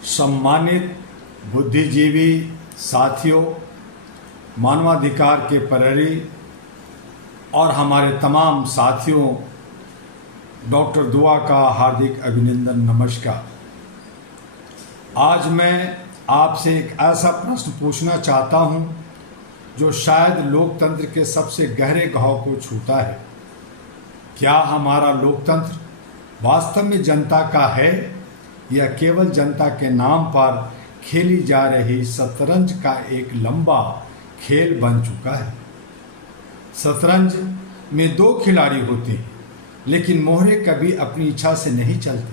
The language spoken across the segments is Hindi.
सम्मानित बुद्धिजीवी साथियों, मानवाधिकार के प्रहरी और हमारे तमाम साथियों, डॉक्टर दुआ का हार्दिक अभिनंदन, नमस्कार। आज मैं आपसे एक ऐसा प्रश्न पूछना चाहता हूं जो शायद लोकतंत्र के सबसे गहरे घाव को छूता है। क्या हमारा लोकतंत्र वास्तव में जनता का है या केवल जनता के नाम पर खेली जा रही शतरंज का एक लंबा खेल बन चुका है? शतरंज में दो खिलाड़ी होते हैं, लेकिन मोहरे कभी अपनी इच्छा से नहीं चलते,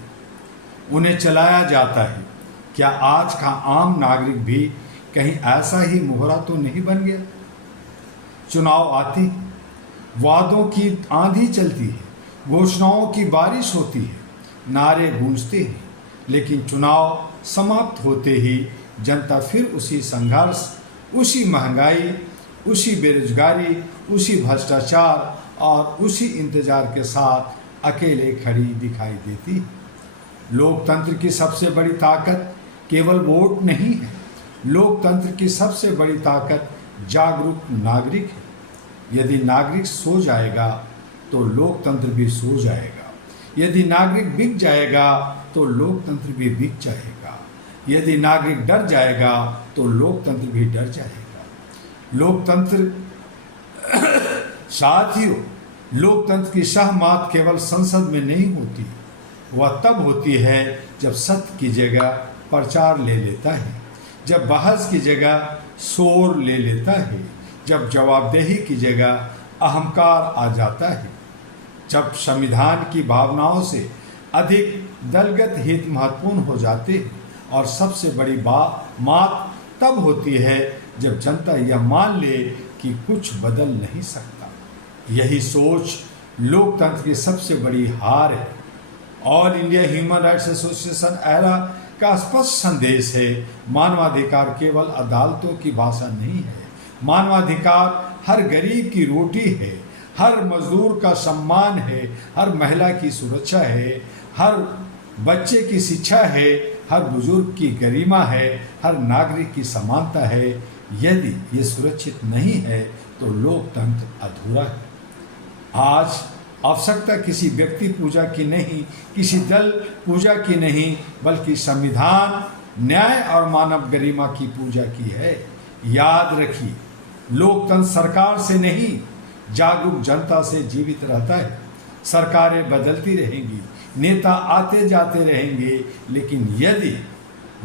उन्हें चलाया जाता है। क्या आज का आम नागरिक भी कहीं ऐसा ही मोहरा तो नहीं बन गया? चुनाव आती, वादों की आंधी चलती है, घोषणाओं की बारिश होती है, नारे गूंजते हैं, लेकिन चुनाव समाप्त होते ही जनता फिर उसी संघर्ष, उसी महंगाई, उसी बेरोजगारी, उसी भ्रष्टाचार और उसी इंतजार के साथ अकेले खड़ी दिखाई देती है। लोकतंत्र की सबसे बड़ी ताकत केवल वोट नहीं है। लोकतंत्र की सबसे बड़ी ताकत जागरूक नागरिक है। यदि नागरिक सो जाएगा तो लोकतंत्र भी सो जाएगा। यदि नागरिक बिक जाएगा तो लोकतंत्र भी बिक जाएगा। यदि नागरिक डर जाएगा तो लोकतंत्र भी डर जाएगा। लोकतंत्र साथियों, लोकतंत्र की सहमत केवल संसद में नहीं होती, वह तब होती है जब सत्य की जगह प्रचार ले लेता है, जब बहस की जगह शोर ले लेता है, जब जवाबदेही की जगह अहंकार आ जाता है, जब संविधान की भावनाओं से अधिक दलगत हित महत्वपूर्ण हो जाते हैं, और सबसे बड़ी बात तब होती है जब जनता यह मान ले कि कुछ बदल नहीं सकता। यही सोच लोकतंत्र की सबसे बड़ी हार है। All India human rights association era का स्पष्ट संदेश है, मानवाधिकार केवल अदालतों की भाषा नहीं है। मानवाधिकार हर गरीब की रोटी है, हर मजदूर का सम्मान है, हर महिला की सुरक्षा है, हर बच्चे की शिक्षा है, हर बुजुर्ग की गरिमा है, हर नागरिक की समानता है। यदि ये सुरक्षित नहीं है तो लोकतंत्र अधूरा है। आज आवश्यकता किसी व्यक्ति पूजा की नहीं, किसी दल पूजा की नहीं, बल्कि संविधान, न्याय और मानव गरिमा की पूजा की है। याद रखिए, लोकतंत्र सरकार से नहीं, जागरूक जनता से जीवित रहता है। सरकारें बदलती रहेंगी, नेता आते जाते रहेंगे, लेकिन यदि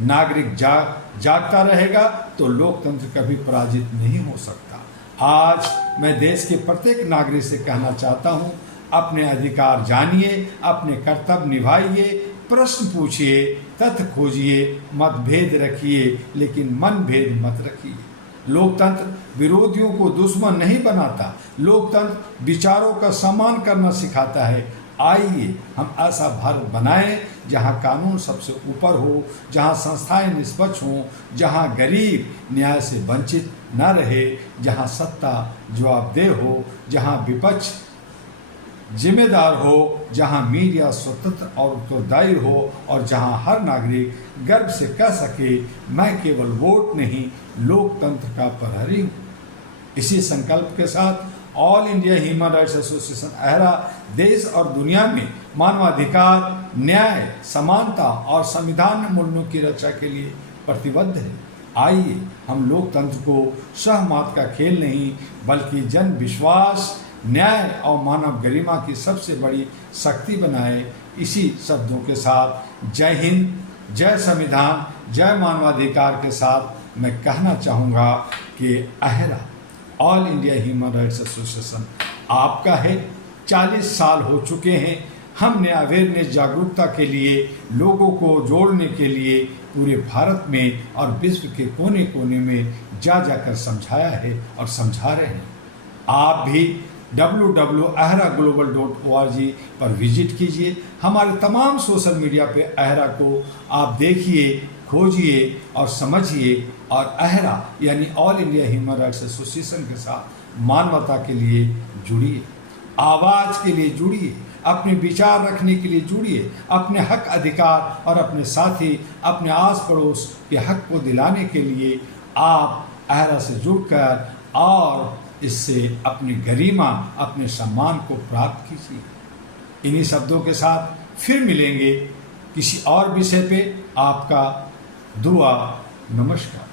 नागरिक जागता रहेगा तो लोकतंत्र कभी पराजित नहीं हो सकता। आज मैं देश के प्रत्येक नागरिक से कहना चाहता हूं, अपने अधिकार जानिए, अपने कर्तव्य निभाइए, प्रश्न पूछिए, तथ्य खोजिए, मतभेद रखिए, लेकिन मनभेद मत रखिए। लोकतंत्र विरोधियों को दुश्मन नहीं बनाता, लोकतंत्र विचारों का सम्मान करना सिखाता है। आइए हम ऐसा भारत बनाएं जहां कानून सबसे ऊपर हो, जहां संस्थाएं निष्पक्ष हों, जहां गरीब न्याय से वंचित न रहे, जहां सत्ता जवाबदेह हो, जहां विपक्ष जिम्मेदार हो, जहां मीडिया स्वतंत्र और उत्तरदायी हो, और जहां हर नागरिक गर्व से कह सके, मैं केवल वोट नहीं, लोकतंत्र का प्रहरी हूँ। इसी संकल्प के साथ all India human rights association era देश और दुनिया में मानवाधिकार, न्याय, समानता और संविधान मूल्यों की रक्षा के लिए प्रतिबद्ध है। आइए हम लोकतंत्र को सहमत का खेल नहीं, बल्कि जन विश्वास, न्याय और मानव गरिमा की सबसे बड़ी शक्ति बनाए। इसी शब्दों के साथ जय हिंद, जय संविधान, जय मानवाधिकार के साथ मैं कहना चाहूँगा कि AHRA all India human rights association आपका है। 40 साल हो चुके हैं। हमने अवेयरनेस, जागरूकता के लिए, लोगों को जोड़ने के लिए पूरे भारत में और विश्व के कोने कोने में जाकर समझाया है और समझा रहे हैं। आप भी www.ahraglobal.org पर विजिट कीजिए। हमारे तमाम सोशल मीडिया पे अहरा को आप देखिए, खोजिए और समझिए, और अहरा यानी all India human rights association के साथ मानवता के लिए जुड़िए, आवाज़ के लिए जुड़िए, अपने विचार रखने के लिए जुड़िए। अपने हक अधिकार और अपने साथी, अपने आस पड़ोस के हक को दिलाने के लिए आप अहरा से जुड़कर और इससे अपनी गरिमा, अपने सम्मान को प्राप्त कीजिए। इन्हीं शब्दों के साथ फिर मिलेंगे किसी और विषय पे। आपका दुआ। नमस्कार।